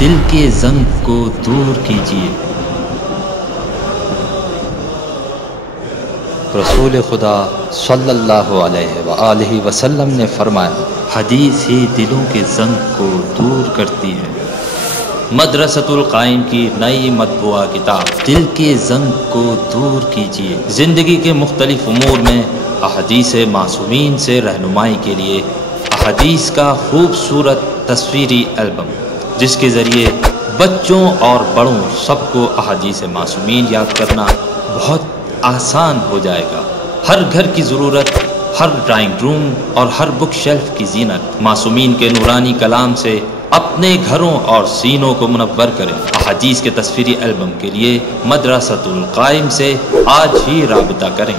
دل کے زنگ کو دور کیجیے۔ رسول خدا صلی اللہ علیہ وآلہ وسلم نے فرمایا، حدیث ہی دلوں کے زنگ کو دور کرتی ہے۔ مدرسۃ القائم کی نئی مطبوعہ کتاب دل کے زنگ کو دور کیجیے، زندگی کے مختلف امور میں احادیث معصومین سے رہنمائی کے لیے احادیث کا خوبصورت تصویری البم، جس کے ذریعے بچوں اور بڑوں سب کو احادیث معصومین یاد کرنا بہت آسان ہو جائے گا۔ ہر گھر کی ضرورت، ہر ڈرائنگ روم اور ہر بک شیلف کی زینت معصومین کے نورانی کلام سے اپنے گھروں اور سینوں کو منور کریں۔ احادیث کے تصویری البم کے لیے مدرسۃ القائم سے آج ہی رابطہ کریں۔